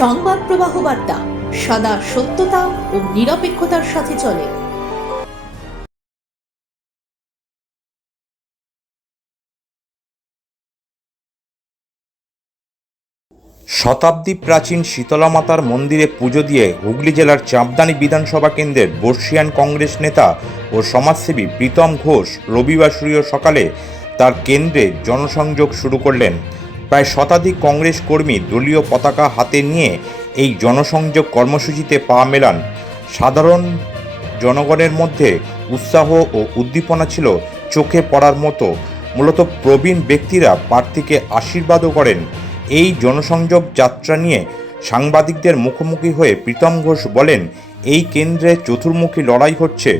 সংবাদ প্রবাহ বার্তা সদা সত্যতা ও নিরপেক্ষতার সাথে চলে। শতাব্দী প্রাচীন শীতলা মাতার মন্দিরে পুজো দিয়ে হুগলি জেলার চাঁপদানি বিধানসভা কেন্দ্রের বর্ষিয়ান কংগ্রেস নেতা ও সমাজসেবী প্রীতম ঘোষ রবিবাসরীয় সকালে তার কেন্দ্রে জনসংযোগ শুরু করলেন। প্রায় শতাধিক কংগ্রেস কর্মী দলীয় পতাকা হাতে নিয়ে এই জনসংযোগ কর্মসূচিতে পা মেলান। সাধারণ জনগণের মধ্যে উৎসাহ ও উদ্দীপনা ছিল চোখে পড়ার মতো। মূলত প্রবীণ ব্যক্তিরা প্রার্থীকে আশীর্বাদও করেন। এই জনসংযোগ যাত্রা নিয়ে সাংবাদিকদের মুখোমুখি হয়ে প্রীতম ঘোষ বলেন, এই কেন্দ্রে চতুর্মুখী লড়াই হচ্ছে,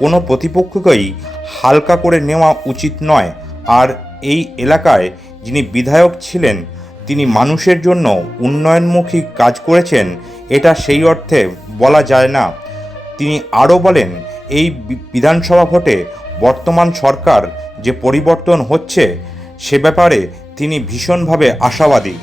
কোনো প্রতিপক্ষকেই হালকা করে নেওয়া উচিত নয়। আর এই এলাকায় যিনি বিধায়ক ছিলেন তিনি মানুষের জন্য উন্নয়নমুখী কাজ করেছেন, এটা সেই অর্থে বলা যায় না। তিনি আরও বলেন, এই বিধানসভা ভোটে বর্তমান সরকার যে পরিবর্তন হচ্ছে সে ব্যাপারে তিনি ভীষণভাবে আশাবাদী।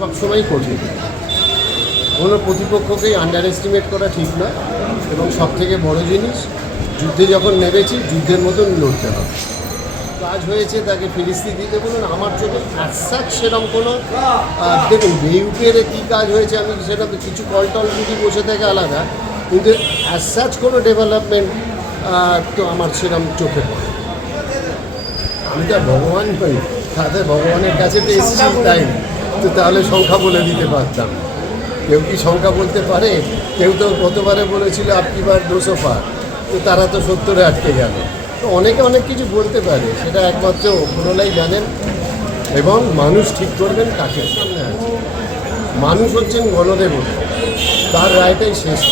সবসময় কঠিন, কোনো প্রতিপক্ষকেই আন্ডার এস্টিমেট করা ঠিক নয়। এবং সবথেকে বড় জিনিস, যুদ্ধে যখন নেমেছি যুদ্ধের মতন লড়তে হবে। কাজ হয়েছে তাকে ফিরিস্তি দিতে বলুন, আমার চোখে অ্যাসাচ সেরকম কোনো দেখুন বেউপের কী কাজ হয়েছে আমি সেটা তো কিছু কলটল যদি বসে থাকে আলাদা, কিন্তু অ্যাসাচ কোনো ডেভেলপমেন্ট তো আমার সেরকম চোখে পড়ে। আমি তো ভগবান নই, তাতে ভগবানের কাছে তো এসেছি, তাই তো তাহলে সংখ্যা বলে দিতে পারতাম। কেউ কি সংখ্যা বলতে পারে? কেউ তো গতবারে বলেছিল আপনি বার 200 পার, তো তারা তো 70-এ আটকে গেল। তো অনেকে অনেক কিছু বলতে পারে, সেটা একমাত্র ওপরওয়ালাই জানেন। এবং মানুষ ঠিক করবেন কাকে সামনে আছে। মানুষ হচ্ছেন গণদেবতা, তার রায়টাই শেষ।